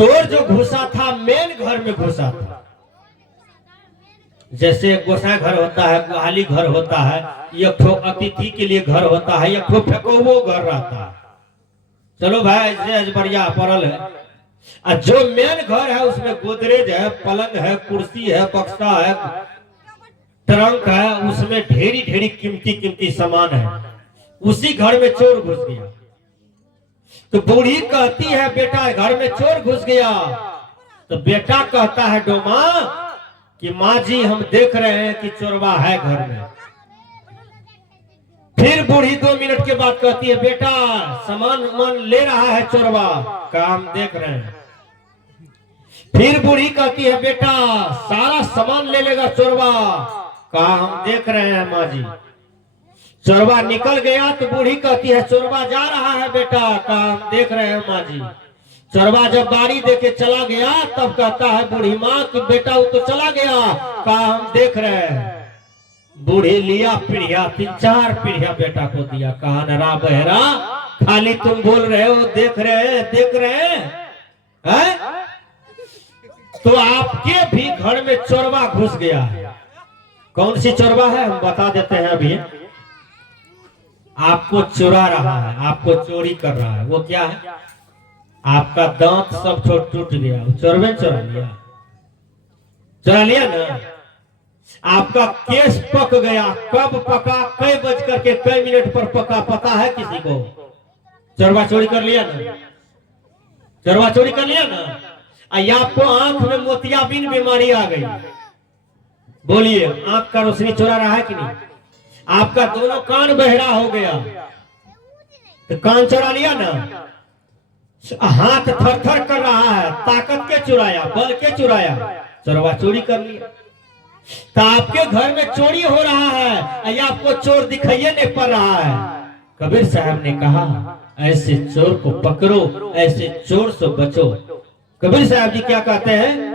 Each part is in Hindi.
चोर जो घुसा था मेन घर में घुसा था। जैसे गोसाई घर होता है, गुहाली घर होता है, एक ठो अतिथि के लिए घर होता है, एक ठो फेंको घर रहता है। चलो भाई ऐसे बढ़िया पड़ल है। और जो मेन घर है उसमें गोदरेज है, पलंग है, कुर्सी है, बक्सा है, ट्रंक है, उसमें ढेरी ढेरी कीमती कीमती सामान है। उसी घर में चोर घुस गया। तो बूढ़ी कहती है बेटा घर में चोर घुस गया। तो बेटा कहता है डोमा कि माँ जी हम देख रहे हैं कि चोरवा है घर में। फिर बूढ़ी 2 मिनट के बाद कहती है बेटा सामान मन ले रहा है चोरवा, काम देख रहे हैं। फिर बूढ़ी कहती है बेटा सारा सामान ले लेगा चोरवा, कहा हम देख रहे हैं माँ जी। चोरवा निकल गया तो बूढ़ी कहती है चोरवा जा रहा है बेटा, कहा हम देख रहे हैं माँ जी। चोरवा जब बारी देके चला गया तब कहता है बूढ़ी माँ कि बेटा वो तो चला गया, कहा हम देख रहे हैं। बूढ़ी लिया पीढ़िया 3-4 पीढ़िया बेटा को दिया, कहा नरा बहरा खाली तुम बोल रहे हो देख रहे हैं? तो आपके भी घर में चोरवा घुस गया है। कौन सी चोरवा है हम बता देते हैं अभी। आपको चुरा रहा है, आपको चोरी कर रहा है। वो क्या है? आपका दांत सब टूट गया, चोरवे चुरा लिया ना। आपका केस पक गया, कब पका, कई बज करके कई मिनट पर पका पता है किसी को? चोरवा चोरी कर लिया ना, चोरवा चोरी कर लिया ना। आपको आंख में मोतियाबिंद बीमारी आ गई, बोलिए आंख का रोशनी चुरा रहा है कि नहीं? आपका दोनों कान बहरा हो गया तो कान चुरा लिया ना। हाथ थर थर कर रहा है, ताकत के चुराया, बल के चुराया, चोरवा चोरी कर लिया। तो आपके घर में चोरी हो रहा है, आपको चोर दिखाइए नहीं पड़ रहा है। कबीर साहब ने कहा ऐसे चोर को पकड़ो, ऐसे चोर से बचो। कबीर साहब जी क्या कहते हैं?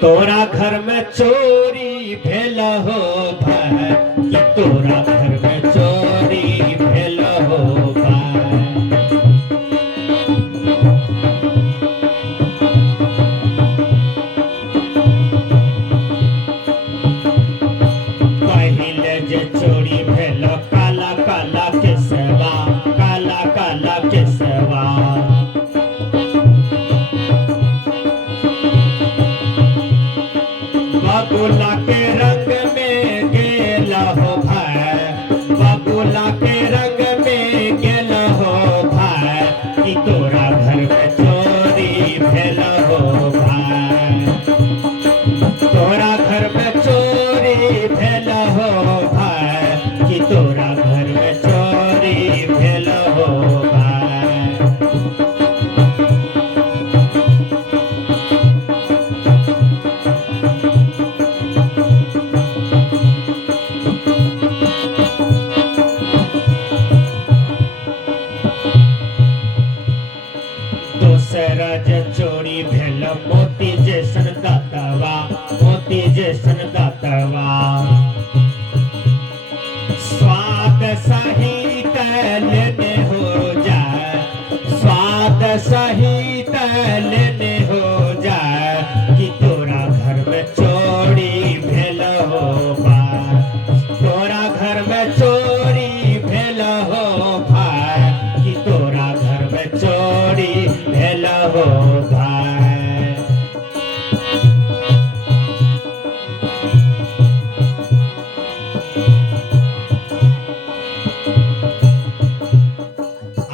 तोरा घर में चोरी भेल हो भाई, कि तोरा घर में चोरी भेल हो भाई। पहले जे चोरी भेल काला काला के सेवा, काला काला के सेवा। बबूला के रंग में गेला हो भाई, बबूला के रंग में गेला हो भाई, कि तोरा घर में चोरी भेल हो भाई, तोरा घर में चोरी भेल हो भाई, कि तोरा घर में चोरी भेल हो भाई। दूसरा जे चोरी भेल मोती जैसन दातवा, मोती जैसन दातवा। स्वाद सहित लेने हो जाए, स्वाद सहित लेने हो जाए, कि तोरा घर में चोरी भेल हो भाई, तोरा घर में चोरी भेल हो भाई, कि तोरा घर में चोरी भेल हो भाई।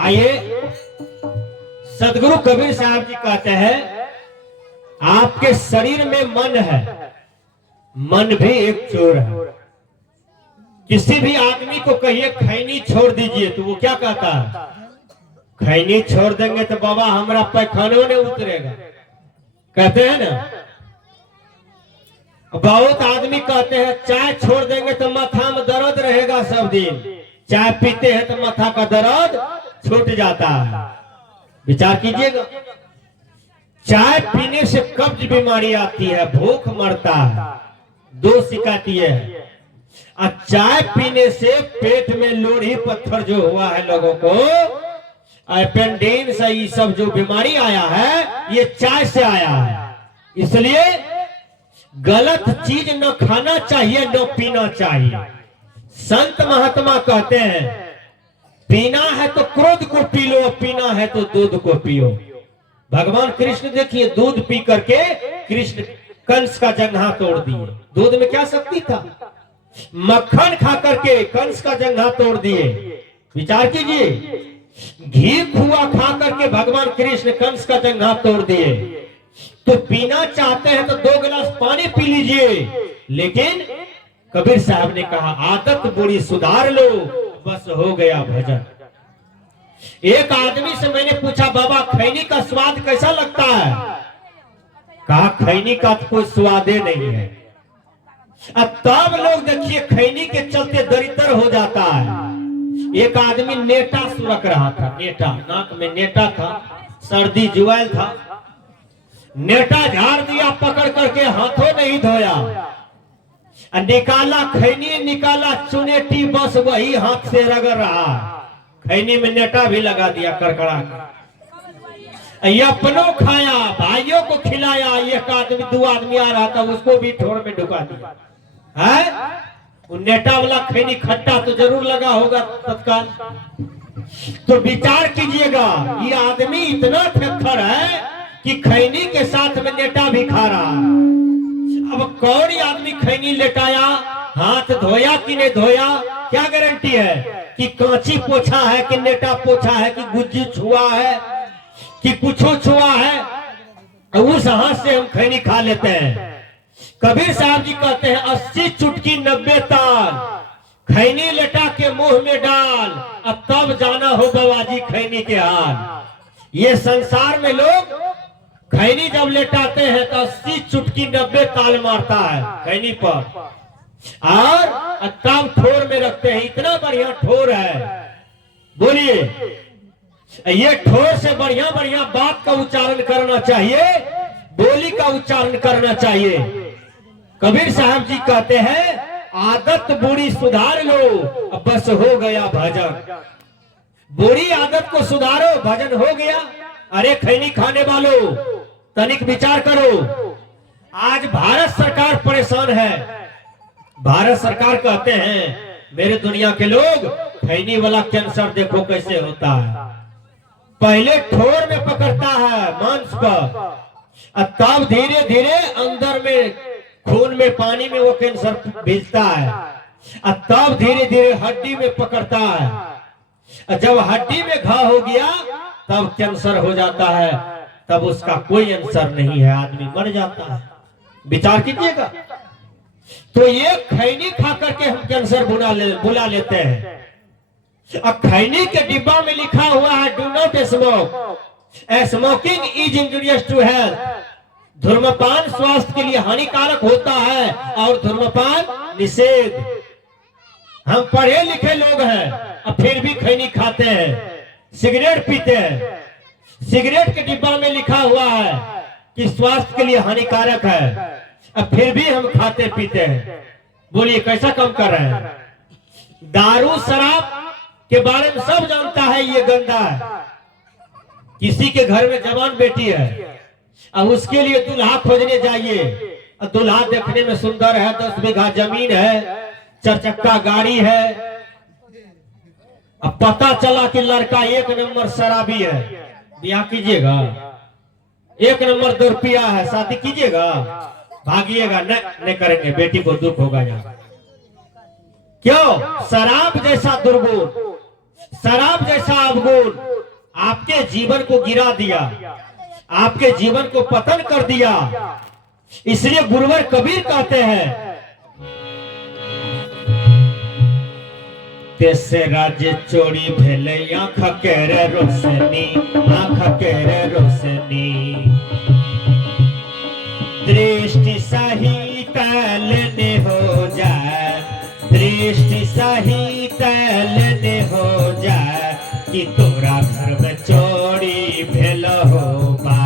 आइए सदगुरु कबीर साहब जी कहते हैं आपके शरीर में मन है, मन भी एक चोर है। किसी भी आदमी को कहिए खैनी छोड़ दीजिए तो वो क्या कहता है? खैनी छोड़ देंगे तो बाबा हमारा पैखानों नहीं उतरेगा, कहते हैं ना। बहुत आदमी कहते हैं चाय छोड़ देंगे तो माथा में दर्द रहेगा सब दिन, चाय पीते हैं तो माथा का दर्द छूट जाता है। विचार कीजिएगा, चाय पीने से कब्ज बीमारी आती है, भूख मरता है, 2 शिकायत ये है। और चाय पीने से पेट में लोढ़ी पत्थर जो हुआ है लोगों को, अपेंडिक्स ये सब जो बीमारी आया है ये चाय से आया है। इसलिए गलत चीज न खाना चाहिए न पीना चाहिए। संत महात्मा कहते हैं पीना है तो क्रोध को पी लो, पीना है तो दूध को पियो। भगवान कृष्ण देखिए दूध पी करके कृष्ण कंस का जंघा तोड़ दिए। दूध में क्या शक्ति था? मक्खन खा करके कंस का जंघा तोड़ दिए। विचार कीजिए, घी खुआ खा करके भगवान कृष्ण कंस का जंघा तोड़ दिए। तो पीना चाहते हैं तो 2 गिलास पानी पी लीजिए। लेकिन कबीर साहब ने कहा आदत बुरी सुधार लो, बस हो गया भजन। एक आदमी से मैंने पूछा बाबा खैनी का स्वाद कैसा लगता है? कहा खैनी का तो कोई स्वादे नहीं है। अब तब लोग देखिए खैनी के चलते दरिद्र हो जाता है। एक आदमी नेटा सुरख रहा था, नेटा नाक में नेटा था, सर्दी जुआल था, नेटा झाड़ दिया पकड़ करके, हाथों नहीं धोया, निकाला खैनी, निकाला चुनेटी, बस वही हाथ से रगड़ रहा। खैनी में नेटा भी लगा दिया करकड़ा कर। ये अपनों खाया, भाइयों को खिलाया। एक आदमी 2 आदमी आ रहा था, उसको भी ठोर में ढुका दिया है। वो नेटा वाला खैनी खट्टा तो जरूर लगा होगा तत्काल। तो विचार कीजिएगा, ये आदमी इतना थक्कर है कि खैनी के साथ में नेटा भी खा रहा। अब कौन आदमी खैनी लेटाया, हाथ धोया कि नहीं धोया? क्या गारंटी है कि कांची पोछा है कि नेटा पोछा है कि गुज्जी छुआ है कि कुछ छुआ है? उस हाथ से हम खैनी खा लेते हैं। कबीर साहब जी कहते हैं 80 चुटकी 90 ताल, खैनी लेटा के मुंह में डाल, अब तब जाना हो बाबाजी खैनी के हाल। ये संसार में लोग खैनी जब लेटाते हैं तो 80 चुटकी 90 ताल मारता है खैनी पर, और तब ठोर में रखते हैं। इतना बढ़िया ठोर है, बोलिए। ये ठोर से बढ़िया बढ़िया बात का उच्चारण करना चाहिए, बोली का उच्चारण करना चाहिए। कबीर साहब जी कहते हैं आदत बुरी सुधार लो, अब बस हो गया भजन। बुरी आदत को सुधारो, भजन हो गया। अरे खैनी खाने वालों तनिक विचार करो, आज भारत सरकार परेशान है। भारत सरकार कहते हैं मेरे दुनिया के लोग खैनी वाला कैंसर देखो कैसे होता है। पहले ठोर में पकड़ता है मांस पर, तब धीरे धीरे अंदर में खून में पानी में वो कैंसर भिजता है, तब धीरे धीरे हड्डी में पकड़ता है। जब हड्डी में घाव हो गया तब कैंसर हो जाता है, तब उसका कोई आंसर नहीं है, आदमी मर जाता है। विचार कीजिएगा। तो ये खैनी खा करके हम कैंसर बुला लेते हैं। अब खैनी के डिब्बा में लिखा हुआ है do not smoke, smoking is injurious to health. धूम्रपान स्वास्थ्य के लिए हानिकारक होता है और धूम्रपान निषेध। हम पढ़े लिखे लोग हैं, अब फिर भी खैनी खाते हैं, सिगरेट पीते हैं। सिगरेट के डिब्बा में लिखा हुआ है कि स्वास्थ्य के लिए हानिकारक है, अब फिर भी हम खाते पीते हैं। बोलिए कैसा काम कर रहे हैं? दारू शराब के बारे में सब जानता है, ये गंदा है। किसी के घर में जवान बेटी है, अब उसके लिए दूल्हा खोजने जाइए, दूल्हा देखने में सुंदर है, 10 बीघा जमीन है, 4 चक्का गाड़ी है, अब पता चला कि लड़का 1 नंबर शराबी है, ब्याह कीजिएगा? 1 नंबर 2 रुपया है, शादी कीजिएगा? भागिएगा, नहीं करेंगे, बेटी को दुख होगा। यहाँ क्यों? शराब जैसा दुर्गुण, शराब जैसा अवगुण आपके जीवन को गिरा दिया, आपके जीवन को पतन कर दिया। इसलिए गुरुवर कबीर कहते हैं तेसे राज्य चोरी भेले आँख के रे रोशनी, आँख के रे रोशनी, दृष्टि सही तैलने हो जाए, दृष्टि सही तैलने हो जाए, कि तोरा घर में चोरी भेल हो बा,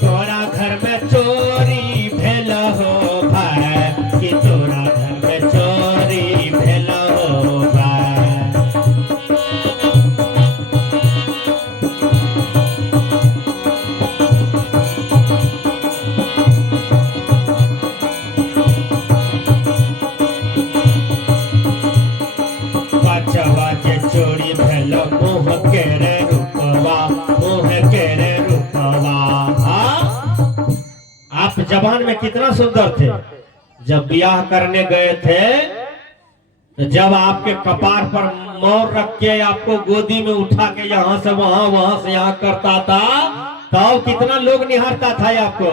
तोरा घर में चोरी भेल हो भाई, कि तोरा घर में चोरी भेल हो बा। जवान में कितना सुंदर थे। जब ब्याह करने गए थे तो जब आपके कपार पर मोर रख के आपको गोदी में उठा के यहाँ से वहां, वहां से यहाँ करता था, तब कितना लोग निहारता था आपको।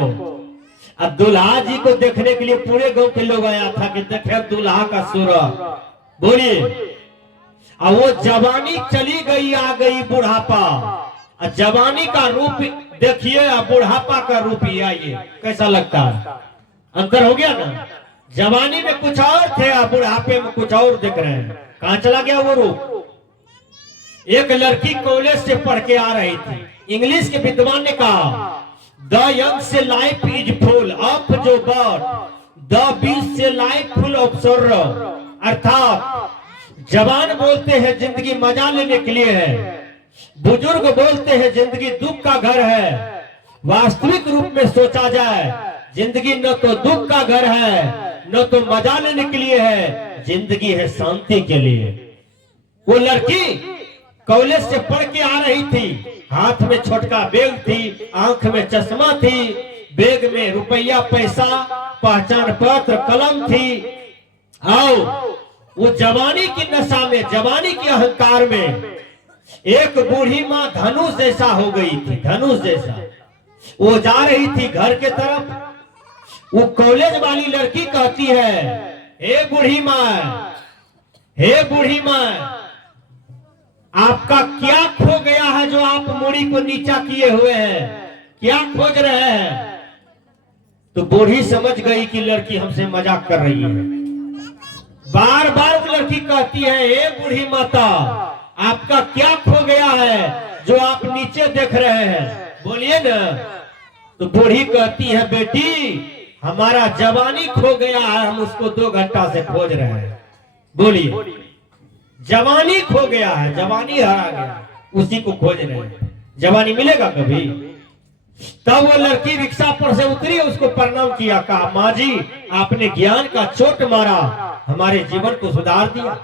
अब दुल्हा जी को देखने के लिए पूरे गांव के लोग आया था कि देखे दुल्हा का सूरत। बोलिए, अब वो जवानी चली गई, आ गई बुढ़ापा। जवानी का रूप देखिए, बुढ़ापा का रूप ही आइए, कैसा लगता है? अंतर हो गया ना। जवानी में कुछ और थे, अब बुढ़ापे में कुछ और दिख रहे हैं। कहां चला गया वो रूप? एक लड़की कॉलेज से पढ़ के आ रही थी। इंग्लिश के विद्वान ने कहा, द यंग से लाइफ इज फुल ऑफ जो बर्ड, द बीच से लाइफ फुल ऑफ सोरो। अर्थात जवान बोलते हैं जिंदगी मजा लेने के लिए है, बुजुर्ग बोलते हैं जिंदगी दुख का घर है। वास्तविक रूप में सोचा जाए, जिंदगी न तो दुख का घर है न तो मजा लेने के लिए है, जिंदगी है शांति के लिए। वो लड़की कॉलेज से पढ़ के आ रही थी, हाथ में छोटका बैग थी, आंख में चश्मा थी, बैग में रुपया पैसा, पहचान पत्र, कलम थी। आओ, वो जवानी की नशा में, जवानी के अहंकार में एक बूढ़ी माँ धनुष जैसा हो गई थी, धनुष जैसा। वो जा रही थी घर के तरफ। वो कॉलेज वाली लड़की कहती है, हे बूढ़ी माँ, हे बूढ़ी माँ, आपका क्या खो गया है जो आप मुड़ी को नीचा किए हुए हैं? क्या खोज रहे हैं? तो बूढ़ी समझ गई कि लड़की हमसे मजाक कर रही है। बार बार वो लड़की कहती है, हे बूढ़ी माता, आपका क्या खो गया है जो आप नीचे देख रहे हैं? बोलिए ना। तो बूढ़ी कहती है, बेटी, हमारा जवानी खो गया है, हम उसको 2 घंटा से खोज रहे हैं। बोलिए, जवानी खो गया है, जवानी हरा गया, उसी को खोज रहे हैं। जवानी मिलेगा कभी? तब वो लड़की रिक्शा पर से उतरी, उसको प्रणाम किया, कहा, माँ जी, आपने ज्ञान का चोट मारा, हमारे जीवन को सुधार दिया।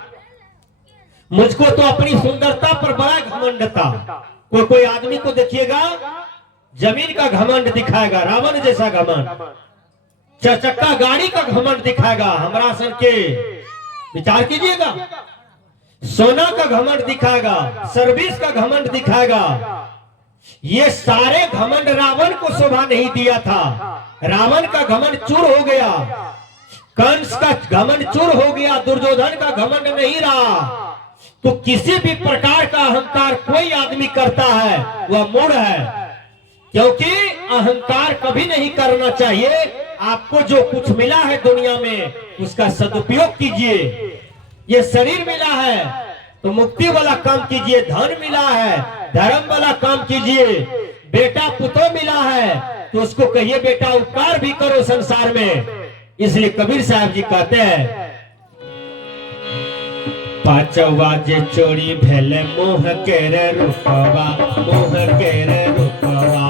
मुझको तो अपनी सुंदरता पर बड़ा घमंड था। कोई आदमी को देखिएगा, जमीन का घमंड दिखाएगा, रावण जैसा घमंड, 4 चक्का गाड़ी का घमंड दिखाएगा। हमरा सर के विचार कीजिएगा, सोना का घमंड दिखाएगा, सर्विस का घमंड दिखाएगा। ये सारे घमंड रावण को शोभा नहीं दिया था। रावण का घमंड चूर हो गया, कंस का घमंड चूर हो गया, दुर्योधन का घमंड नहीं रहा। तो किसी भी प्रकार का अहंकार कोई आदमी करता है वह मूढ़ है, क्योंकि अहंकार कभी नहीं करना चाहिए। आपको जो कुछ मिला है दुनिया में, उसका सदुपयोग कीजिए। ये शरीर मिला है तो मुक्ति वाला काम कीजिए, धन मिला है धर्म वाला काम कीजिए, बेटा पुतो मिला है तो उसको कहिए बेटा उपकार भी करो संसार में। इसलिए कबीर साहब जी कहते हैं, पांचवा जे चोरी भेले मोह के रे रूपवा, मोह के रे रूपवा,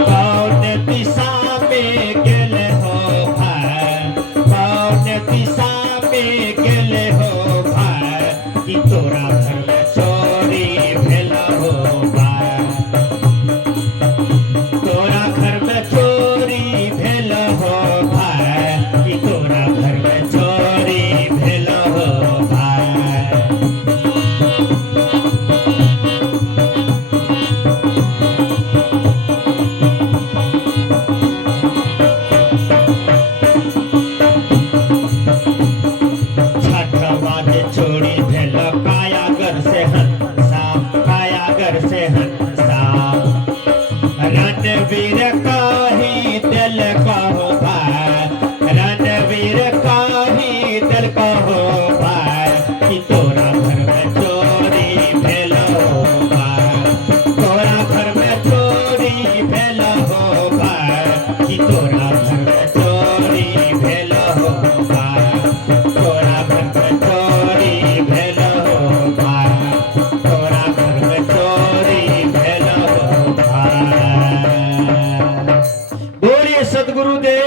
कौन दिशा में गेले हो भाई, कौन दिशा में गेले हो भाई, कि तोरा घर में चोरी भेला हो भाई, तोरा घर में चोरी भेला हो भाई, कि तोरा घर में चोरी भेला हो भाई। छठवा जे चोरी भेला कायागर से हंसा, कायागर से हंसा,